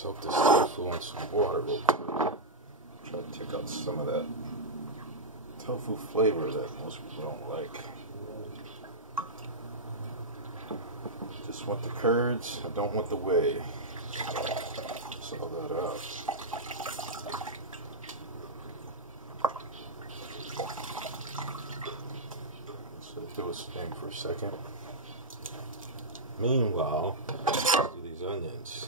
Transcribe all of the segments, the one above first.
Soak this tofu in some water real quick. Try to take out some of that tofu flavor that most people don't like. Just want the curds, I don't want the whey. Salt that out. So do its thing for a second. Meanwhile, let's do these onions.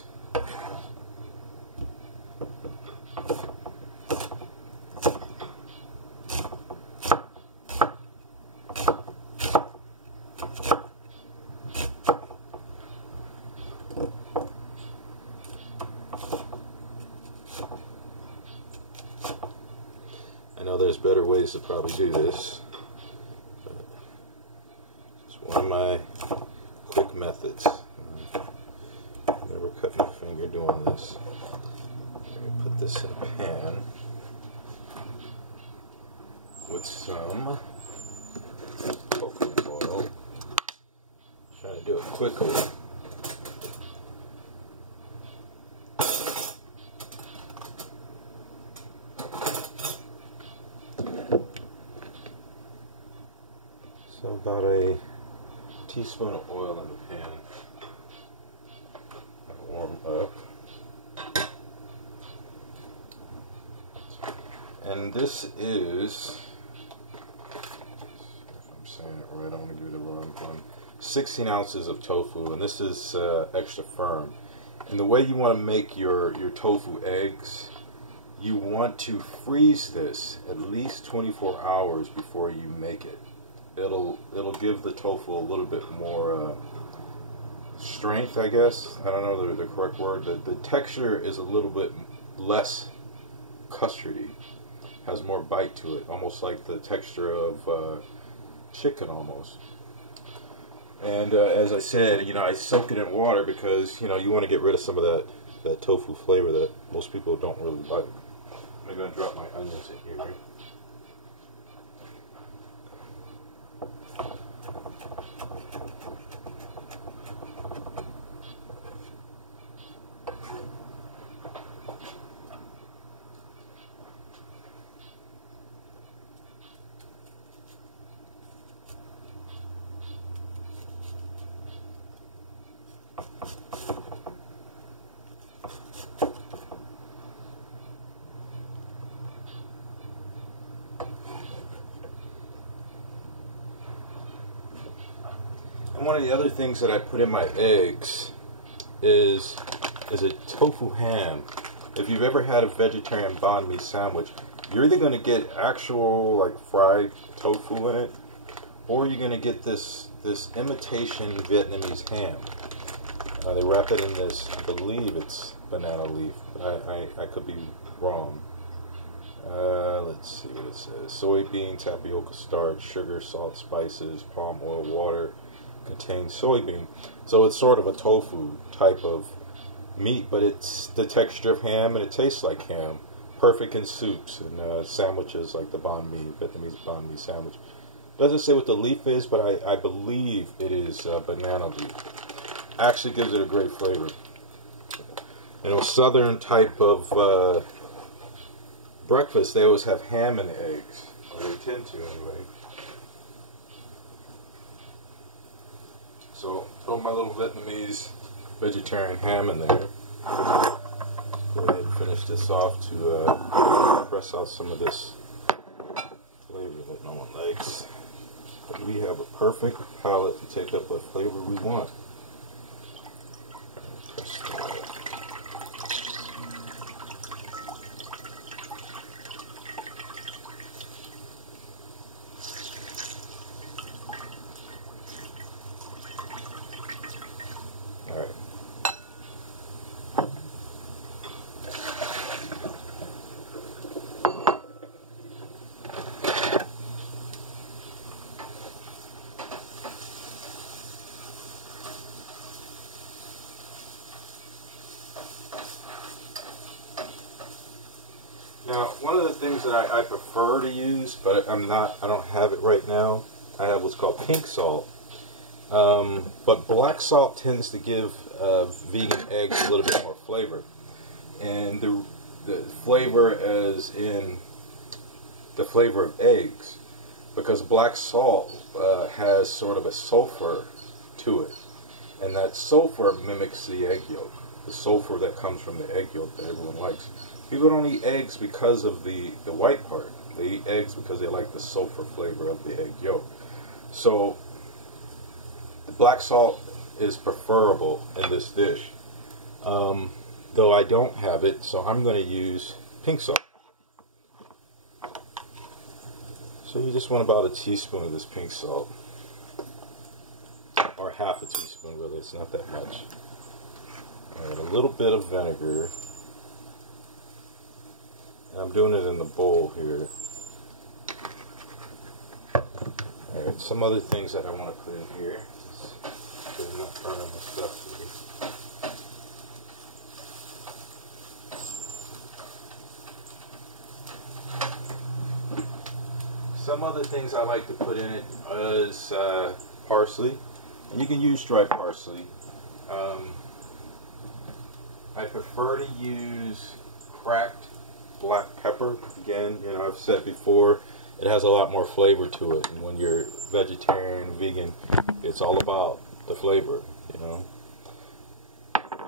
I know there's better ways to probably do this, but it's one of my quick methods. Never cut my finger doing this. Put this in a pan with some coconut oil. Trying to do it quickly. So about a teaspoon of oil in the pan. Warm up. And this is, if I'm saying it right, I don't want to give you the wrong one, 16 ounces of tofu, and this is extra firm. And the way you want to make your tofu eggs, you want to freeze this at least 24 hours before you make it. It'll give the tofu a little bit more strength, I guess. I don't know the correct word. The texture is a little bit less custardy, has more bite to it, almost like the texture of chicken almost. And as I said, I soak it in water because you want to get rid of some of that tofu flavor that most people don't really like. I'm going to drop my onions in here. And one of the other things that I put in my eggs is a tofu ham. If you've ever had a vegetarian banh mi sandwich, you're either going to get actual like fried tofu in it, or you're going to get this imitation Vietnamese ham. They wrap it in this, I believe it's banana leaf, but I could be wrong. Let's see what it says. Soybean, tapioca starch, sugar, salt, spices, palm oil, water. Contains soybean. So it's sort of a tofu type of meat, but it's the texture of ham and it tastes like ham. Perfect in soups and sandwiches like the banh mi, Vietnamese banh mi sandwich. Doesn't say what the leaf is, but I believe it is banana leaf. Actually gives it a great flavor. Southern type of breakfast, they always have ham and eggs. Or they tend to anyway. So throw my little Vietnamese vegetarian ham in there. Go ahead and finish this off to press out some of this flavor that no one likes. But we have a perfect palette to take up what flavor we want. Press that. Now, one of the things that I prefer to use, but I don't have it right now, I have what's called pink salt. But black salt tends to give vegan eggs a little bit more flavor. and the flavor as in the flavor of eggs, because black salt has sort of a sulfur to it, and that sulfur mimics the egg yolk, the sulfur that comes from the egg yolk that everyone likes. People don't eat eggs because of the white part. They eat eggs because they like the sulfur flavor of the egg yolk. So the black salt is preferable in this dish, though I don't have it, so I'm going to use pink salt. So you just want about a teaspoon of this pink salt, or half a teaspoon really, it's not that much. Alright, a little bit of vinegar, and I'm doing it in the bowl here. Alright, some other things that I want to put in here, so I'm not burning my stuff here. Some other things I like to put in it is parsley, and you can use dry parsley. I prefer to use cracked black pepper. Again, you know, I've said before, it has a lot more flavor to it, and when you're vegetarian, vegan, it's all about the flavor, you know.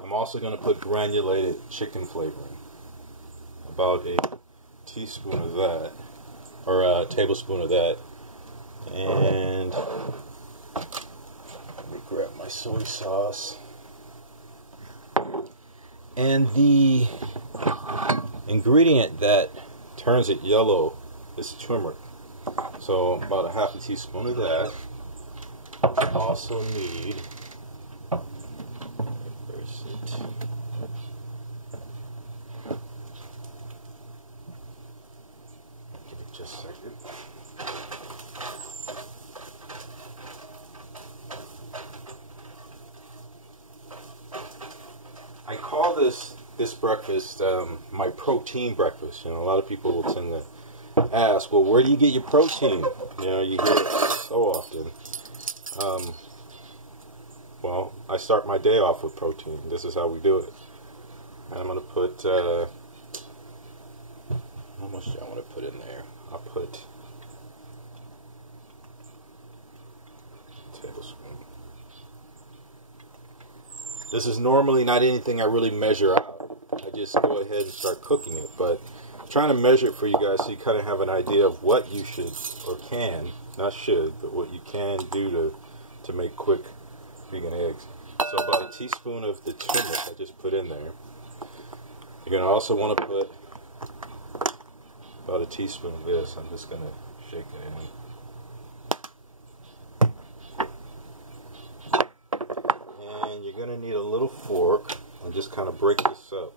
I'm also going to put granulated chicken flavoring, about a teaspoon of that, or a tablespoon of that, and let me grab my soy sauce. And the ingredient that turns it yellow is turmeric. So about a half a teaspoon of that. I also need, where is it? Give me just a second. I call this breakfast my protein breakfast. You know, a lot of people will tend to ask, well, where do you get your protein? You know, you hear it so often. Well, I start my day off with protein. This is how we do it. And I'm going to put, how much do I want to put in there? I'll put a tablespoon. This is normally not anything I really measure out. I just go ahead and start cooking it, but I'm trying to measure it for you guys so you kind of have an idea of what you should, or can, not should, but what you can do to make quick vegan eggs. So about a teaspoon of the turmeric I just put in there. You're going to also want to put about a teaspoon of this. I'm just going to shake it in. And you're going to need a little fork and just kind of break this up.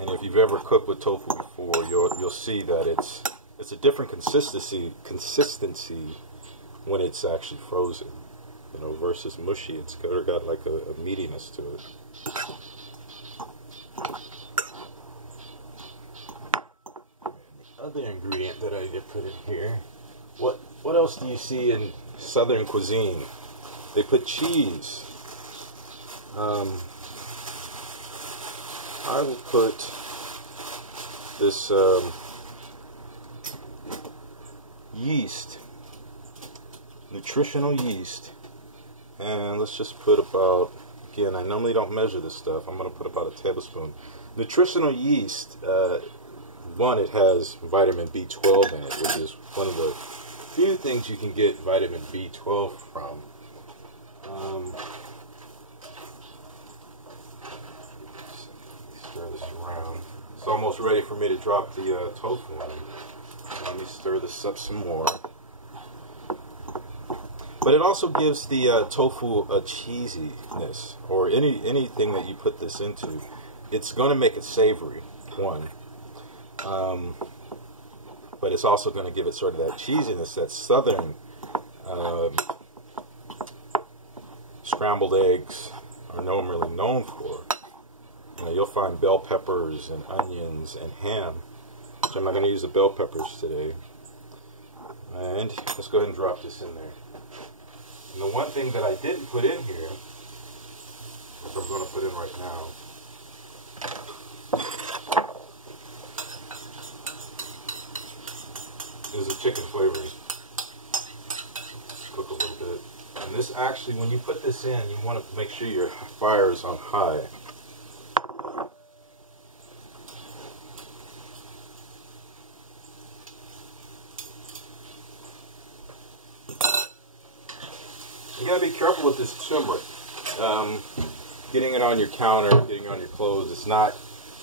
And if you've ever cooked with tofu before, you'll see that it's a different consistency when it's actually frozen, you know, versus mushy. It's got like a meatiness to it. Other ingredient that I need to put in here. What else do you see in Southern cuisine? They put cheese. I will put this yeast, nutritional yeast, and let's just put about, again, I normally don't measure this stuff, I'm going to put about a tablespoon. Nutritional yeast, one, it has vitamin B12 in it, which is one of the few things you can get vitamin B12 from. Stir this around. It's almost ready for me to drop the tofu in. Let me stir this up some more. But it also gives the tofu a cheesiness, or anything that you put this into. It's going to make it savory, one. But it's also going to give it sort of that cheesiness that Southern scrambled eggs are normally known for. You know, you'll find bell peppers and onions and ham, which I'm not going to use the bell peppers today. And let's go ahead and drop this in there. And the one thing that I didn't put in here, which I'm going to put in right now, is the chicken flavoring. Cook a little bit. And this actually, when you put this in, you want to make sure your fire is on high. You gotta be careful with this turmeric. Getting it on your counter, getting it on your clothes,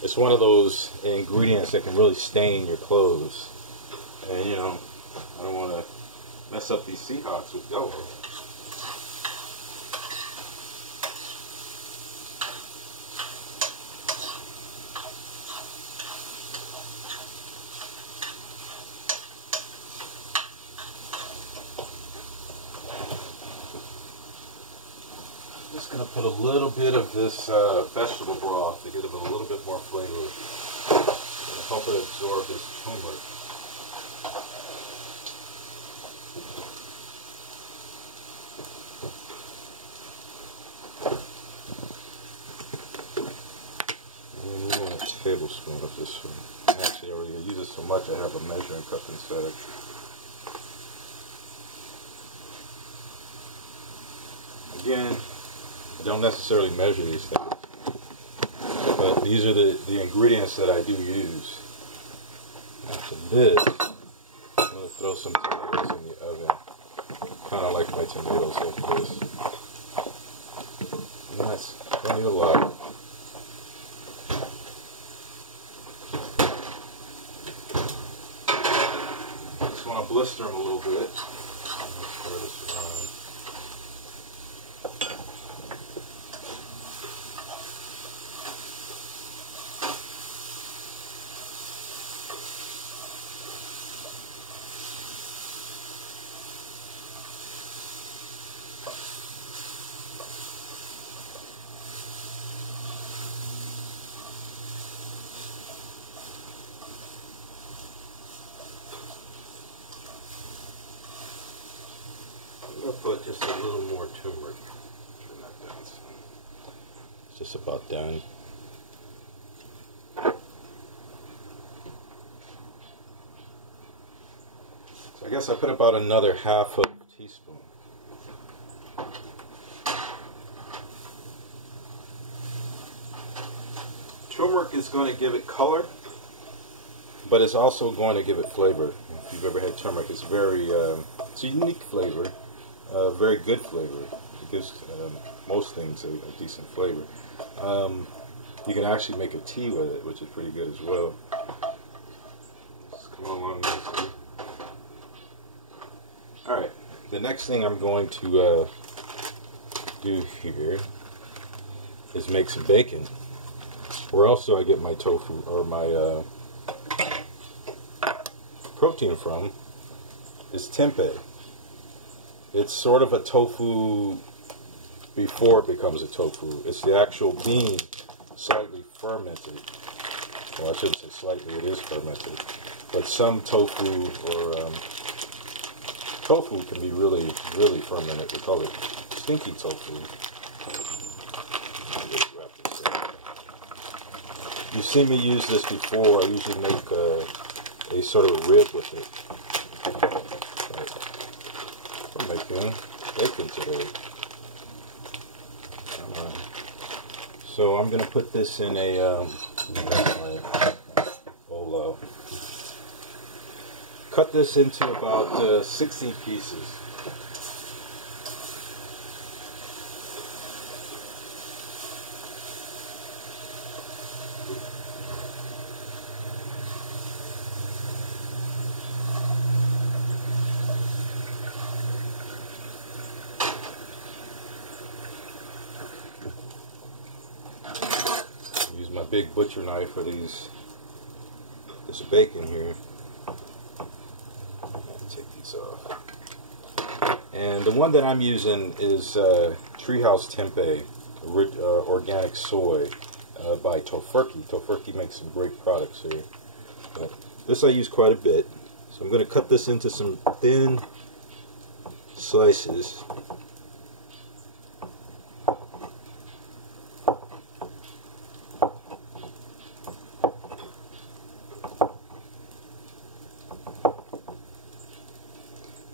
it's one of those ingredients that can really stain your clothes. And you know, I don't want to mess up these Seahawks with yellow. I'm just going to put a little bit of this vegetable broth to give it a little bit more flavor and help it absorb this turmeric. And you want a tablespoon of this one. Actually, I already use it so much I have a measuring cup instead. Again, I don't necessarily measure these things, but these are the ingredients that I do use. After this, I'm going to throw some tomatoes in the oven. Kind of like my tomatoes like this. And that's plenty a lot. Just want to blister them a little bit. Stir this around. I'm going to put just a little more turmeric. Turn that down. It's just about done. So I guess I put about another half a teaspoon. Turmeric is going to give it color, but it's also going to give it flavor. If you've ever had turmeric, it's it's a unique flavor. Very good flavor. It gives most things a decent flavor. You can actually make a tea with it, which is pretty good as well. Just come along nicely. Alright, the next thing I'm going to do here is make some bacon. Where else do I get my tofu or my protein from is tempeh. It's sort of a tofu before it becomes a tofu. It's the actual bean slightly fermented. Well, I shouldn't say slightly, it is fermented. But some tofu or tofu can be really, really fermented. We call it stinky tofu. I'll just wrap this in. You've seen me use this before. I usually make a sort of a rib with it. We're making bacon today. So I'm going to put this in a bowl out. Cut this into about 16 pieces. Use my big butcher knife for this bacon here. Take these off. And the one that I'm using is Treehouse Tempeh organic soy by Tofurky. Tofurky makes some great products here. But this I use quite a bit, So I'm going to cut this into some thin slices.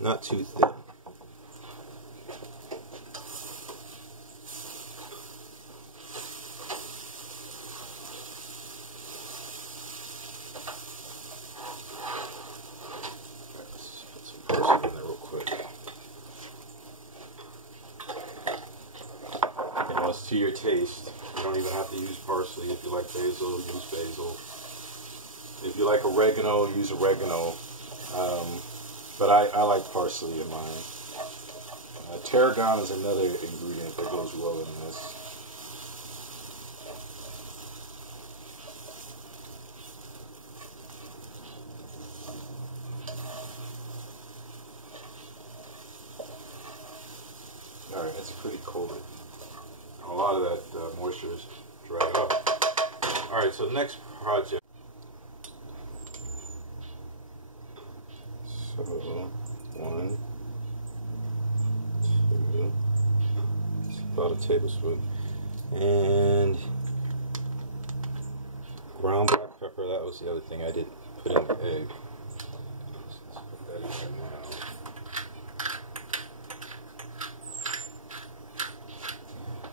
Not too thin. To your taste. You don't even have to use parsley. If you like basil, use basil. If you like oregano, use oregano. But I like parsley in mine. Tarragon is another ingredient that goes well in this. Alright, that's pretty cold. A lot of that moisture is dried up. Alright, so next project. So, 1, 2, it's about a tablespoon. And ground black pepper, that was the other thing I didn't put in the egg. Let's put that in there now.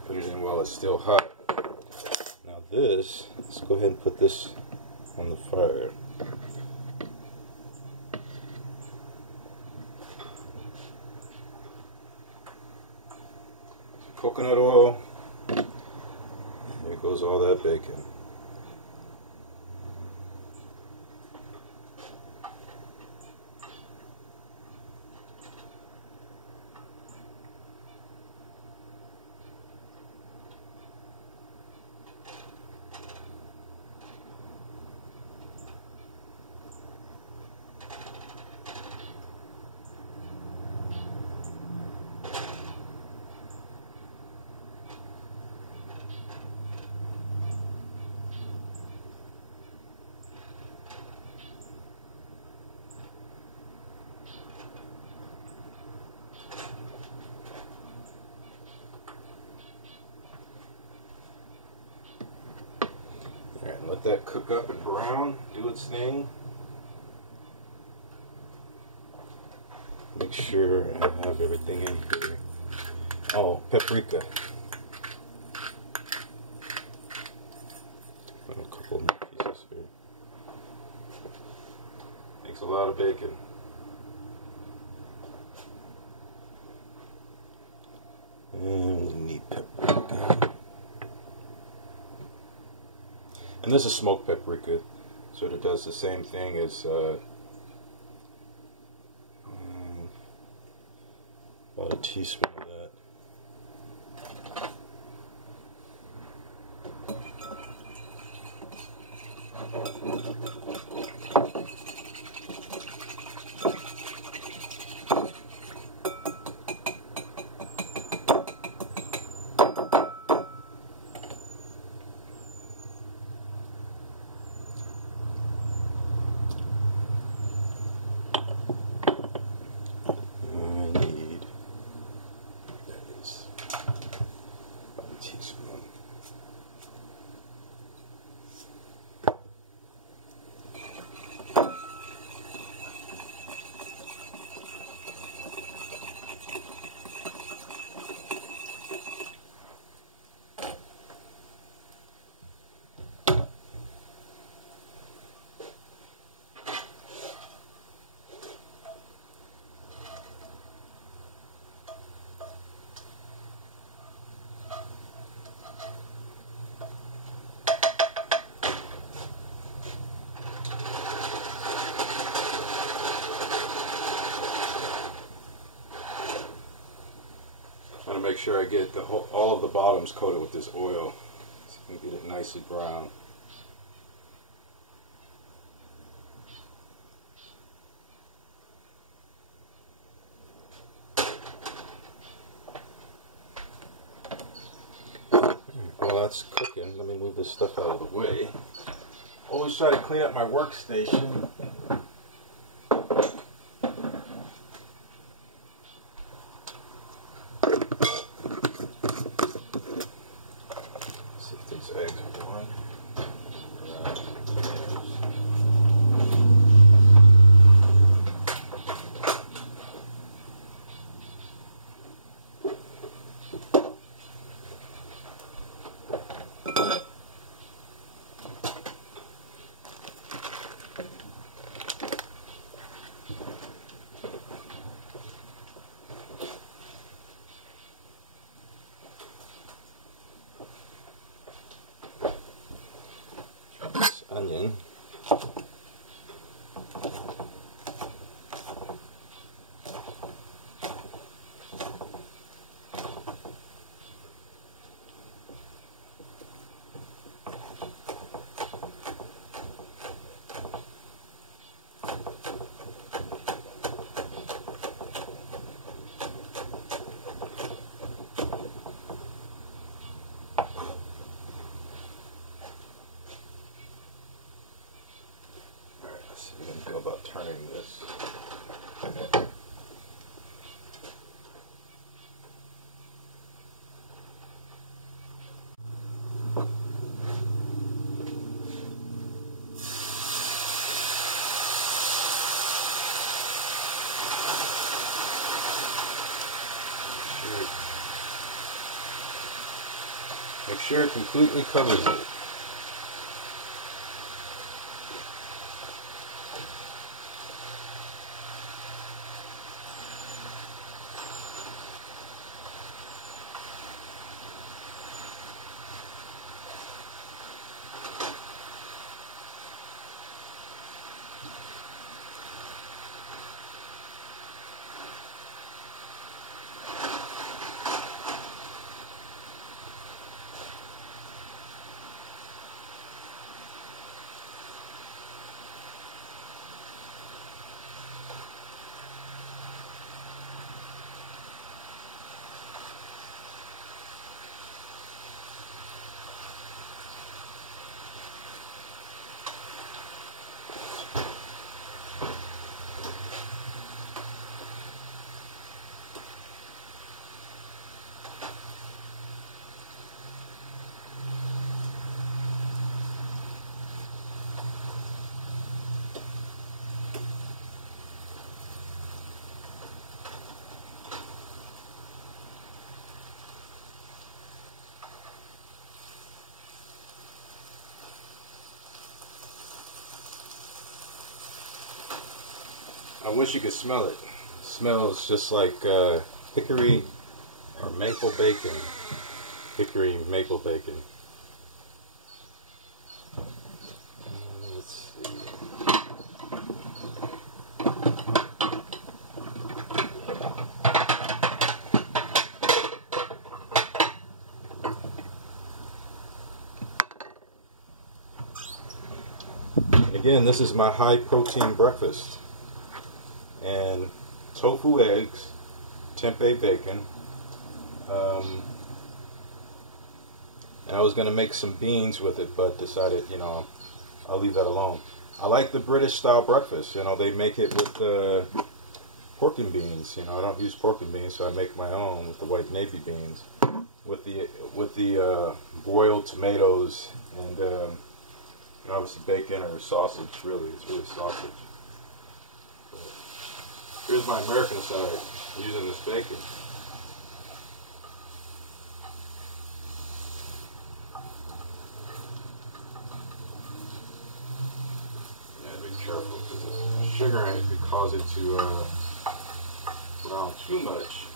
Put it in while it's still hot. Now this, let's go ahead and put this on the fire. Coconut oil. There goes all that bacon. Let that cook up and brown, do its thing. Make sure I have everything in here. Oh, paprika. Put a couple of more pieces here. Makes a lot of bacon. And we need paprika. And this is smoked paprika, so it does the same thing as about a teaspoon of that. Make sure I get the whole, all of the bottoms coated with this oil so I can get it nicely brown. While that's cooking, let me move this stuff out of the way. Always try to clean up my workstation. onion. Go about turning this. Make sure it completely covers it. I wish you could smell it. It smells just like hickory or maple bacon. Hickory maple bacon. Let's see. Again, this is my high protein breakfast. And tofu eggs, tempeh bacon. And I was going to make some beans with it, but decided, I'll leave that alone. I like the British style breakfast. They make it with pork and beans. I don't use pork and beans, so I make my own with the white navy beans, with the broiled tomatoes and obviously bacon or sausage. Really, it's really sausage. Here's my American side using this bacon. Yeah, be careful because the sugar in it could cause it to brown too much.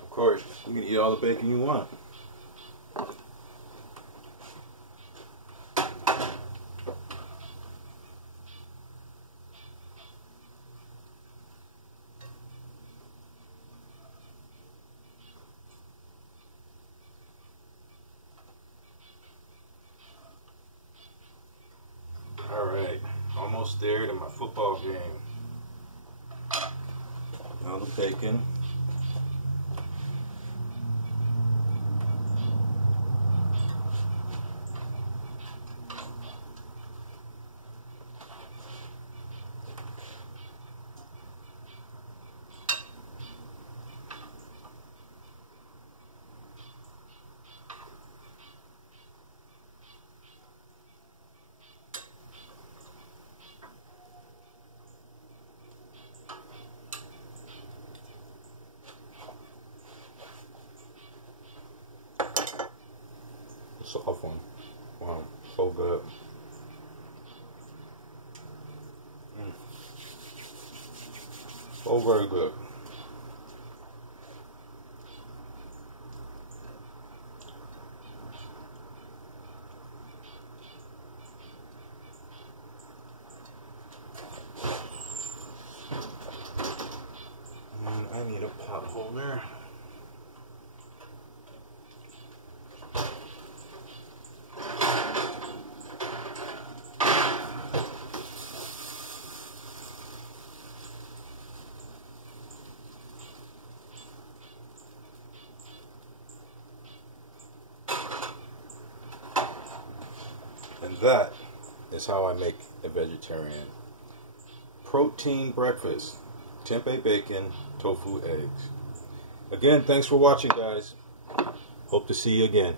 Of course, you can eat all the bacon you want. Alright, almost there to my football game. Now the bacon. Soft one. Wow, so good. So very good. And I need a pot holder. And that is how I make a vegetarian protein breakfast. Tempeh bacon, tofu eggs. Again, thanks for watching, guys. Hope to see you again.